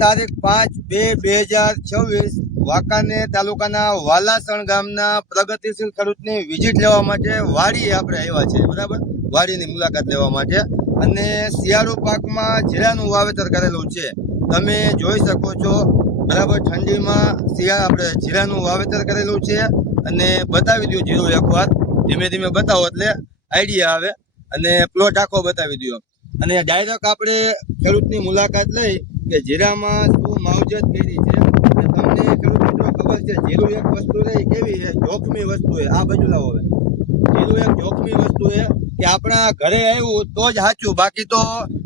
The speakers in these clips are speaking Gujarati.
તારીખ 5/2/2026 વાંકાનેર તાલુકાના વાલાસણ ગામના પ્રગતિશીલ ખેડૂતની વિઝિટ લેવા માટે વાડી આપણે આવ્યા છે, બરાબર. વાડીની મુલાકાત લેવા માટે અને શિયાળુ પાકમાં જીરાનું વાવેતર કરેલું છે, તમે જોઈ શકો છો, બરાબર. ઠંડીમાં આપણે જીરાનું વાવેતર કરેલું છે અને બતાવી દઉં જીરું એકવાર, ધીમે ધીમે બતાવો એટલે આઈડિયા આવે અને પ્લોટ આખો બતાવી દો અને ડાયરેક્ટ આપણે ખેડૂતની મુલાકાત લઈ કે જીરામાં શું માવજત કરી છે. તમને ખેડૂત મિત્રો ખબર છે, જીરું એક વસ્તુ રહી કેવી છે, જોખમી વસ્તુ છે. આ બાજુ લાવો હવે. જીરું એક જોખમી વસ્તુ છે કે આપણા ઘરે આવ્યું તો જ સાચું, બાકી તો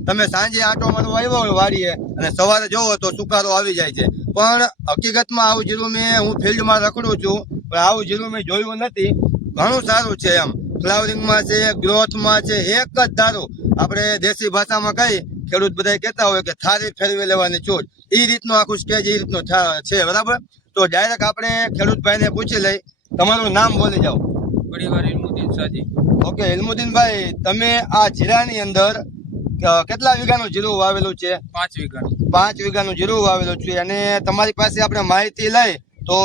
તમે સાંજે આંટો મારવા આવ્યો હોય વાડીએ અને સવારે જોવો તો સુકારો આવી જાય છે. પણ હકીકતમાં આવું જીરું હું ફિલ્ડમાં રખડું છું, પણ આવું જીરું મેં જોયું નથી. ઘણું સારું છે, એમ ફ્લાવરિંગમાં છે, ગ્રોથમાં છે, એક જ ધારું. આપણે દેશી ભાષામાં કઈ ખેડૂત બધા કહેતા હોય કે થારી ફેરવી લેવાની છૂટ, એ રીતનું આખું સ્ટેજ એ રીતનું છે, બરાબર. તો ડાયરેક્ટ આપણે ખેડૂત ભાઈને પૂછી લઈ. તમારું નામ બોલી જાઓ. પરિવાર ઇલ્મુદ્દીન સાજી. ઓકે ઇલ્મુદ્દીનભાઈ, તમે આ જીરાની અંદર કેટલા વીઘાનું જીરું વાવેલું છે? 5 વીઘા. 5 વીઘાનું જીરું વાવેલું છે અને તમારી પાસે આપણે માહિતી લઈ તો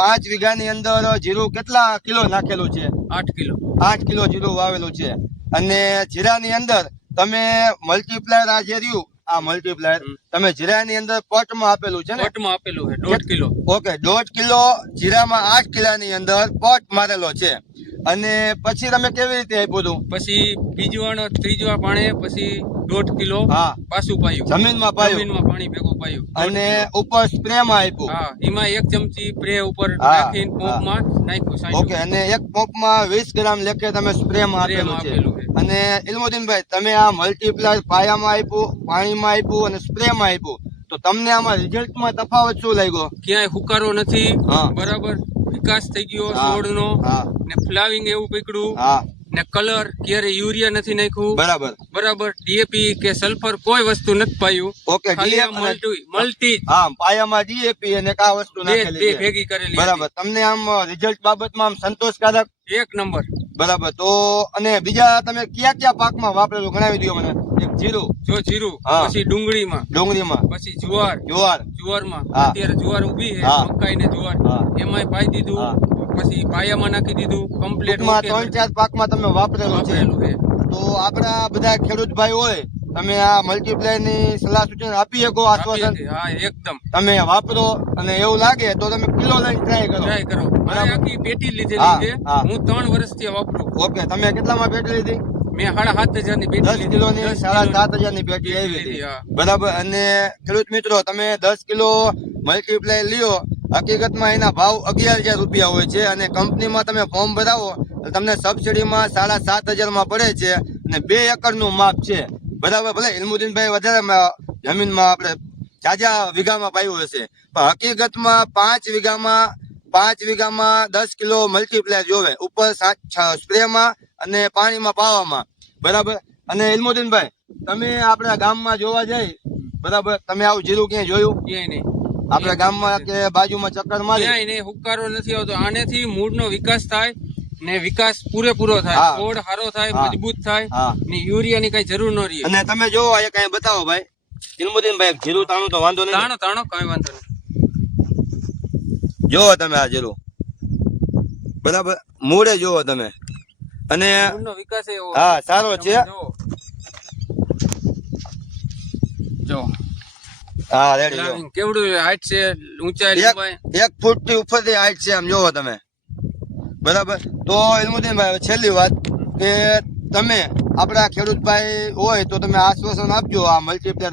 5 વીઘાની અંદર જીરું કેટલા કિલો નાખેલું છે? 8 કિલો. 8 કિલો જીરું વાવેલું છે અને જીરાની અંદર તમે મલ્ટીપ્લાયર આ જે રહ્યું, આ મલ્ટીપ્લાયર તમે જીરાની અંદર પટમાં આપેલું છે ને? પટમાં આપેલું છે 1.5 કિલો. ઓકે, 1.5 કિલો જીરામાં 8 કિલાની અંદર પટ મારેલો છે. અને પછી તમે કેવી રીતે આપ્યું હતું? પછી બીજવાણ ત્રીજવા પાણે પછી 1.5 કિલો પાછું પાયું, જમીનમાં પાયું, જમીનમાં પાણી ભેગું પાયું અને ઉપર સ્પ્રે માં આપ્યું. હા, એમાં 1 ચમચી સ્પ્રે ઉપર નાખીને પંપમાં નાખ્યું. ઓકે, અને એક પંપમાં 20 ગ્રામ લેખે તમે સ્પ્રે માં આપેલું છે. અને ઇલ્મુદ્દીનભાઈ, તમે આ મલ્ટીપ્લાયર પાયામાં આપ્યું, પાણીમાં આપ્યું અને સ્પ્રે માં આપ્યું, તો તમને આમાં રિઝલ્ટમાં તફાવત શું લાગ્યો? ક્યાંય હુકારો નથી, બરાબર. વિકાસ થઈ ગયો છોડનો ને ફ્લાવિંગ એવું પકડ્યું ને કલર, ક્યારે યુરિયા નથી નાખ્યું, બરાબર. બરાબર. ડીએપી કે સલ્ફર કોઈ વસ્તુ નથી પાયું. ઓકે, મલ્ટી પાયામાં ડીએપી અને આ વસ્તુ નાખેલી ભેગી કરેલી, બરાબર. તમને આમ રિઝલ્ટ બાબતમાં આમ સંતોષકારક? 1 નંબર. બરાબર. તો અને બીજા તમે કયા કયા પાકમાં વાપરેલું ગણાવી દો મને. એક જીરું, જીરું, પછી ડુંગળીમાં, પછી જુવારમાં અત્યારે જુવાર ઉભી છે, મકાઈ ને જુવાર, એમાંય પાઈ દીધું. પછી પાયામાં નાખી દીધું કમ્પ્લીટ. 3-4 પાકમાં તમે વાપરેલું છે. તો આપણા બધા ખેડૂત ભાઈ હોય, તમે આ મલ્ટીપ્લાયર ની સલાહ સૂચન આપી શકો? આશ્વાસન? હા, એકદમ. તમે વાપરો અને એવું લાગે તો તમે કિલો લઈને ટ્રાય કરો. આખી પેટી લીધેલી છે, હું 3 વર્ષથી વાપરું. ઓકે, તમે કેટલામાં પેટી લીધી? મેં 7,500 ની પેટી 10 કિલોની 7,500 ની પેટી આવી હતી, બરાબર. અને ખેડૂત મિત્રો, તમે 10 કિલો મલ્ટીપ્લાય લ્યો, હકીકતમાં એના ભાવ 11,000 રૂપિયા હોય છે અને કંપનીમાં તમે ફોર્મ ભરાવો તમને સબસિડીમાં 7,500 માં પડે છે અને 2 એકરનું માપ છે, બરાબર. ભલે ઇલ્મુદ્દીનભાઈ વધારે જમીનમાં આપણે જાજા વીઘામાં પાયું હશે, પણ હકીકતમાં 5 વીઘામાં 10 કિલો મલ્ટીપ્લાયર જોવે, ઉપર સ્પ્રેમાં અને પાણીમાં પાવામાં, બરાબર. અને ઇલ્મુદ્દીનભાઈ, તમે આપણા ગામમાં જોવા જાય, બરાબર, તમે આવું જીરું ક્યાંય જોયું? ક્યાંય નહીં. આપણા ગામમાં કે બાજુમાં ચક્કર મારી? ક્યાંય નહીં, હુકારો નથી આવતો. આનેથી મૂળનો વિકાસ થાય ને વિકાસ પૂરેપૂરો થાય, છોડ સારો થાય, મજબૂત થાય ને યુરિયાની કઈ જરૂર ન રહે. અને તમે જોવો, એ કઈ બતાવો ભાઈ ઇલ્મુદ્દીનભાઈ. જીરું તાણું તો વાંધો નહીં, તાણો કઈ વાંધો નહીં. જોવો તમે આ જીરું, બરાબર, મૂળે જોવો તમે. અને વિકાસ હા સારો છે. જો હા, રેડી. કેવડું હાઈટ છે, ઊંચાઈ 1 ફૂટ થી ઉપરથી હાઈટ છે, આમ જોવો તમે, બરાબર. તો ઇલ્મુદ્દીનભાઈ, છેલ્લી વાત કે તમે આપણા ખેડૂત ભાઈ હોય તો તમે આશ્વાસન આપજો આ મલ્ટીપ્લાયર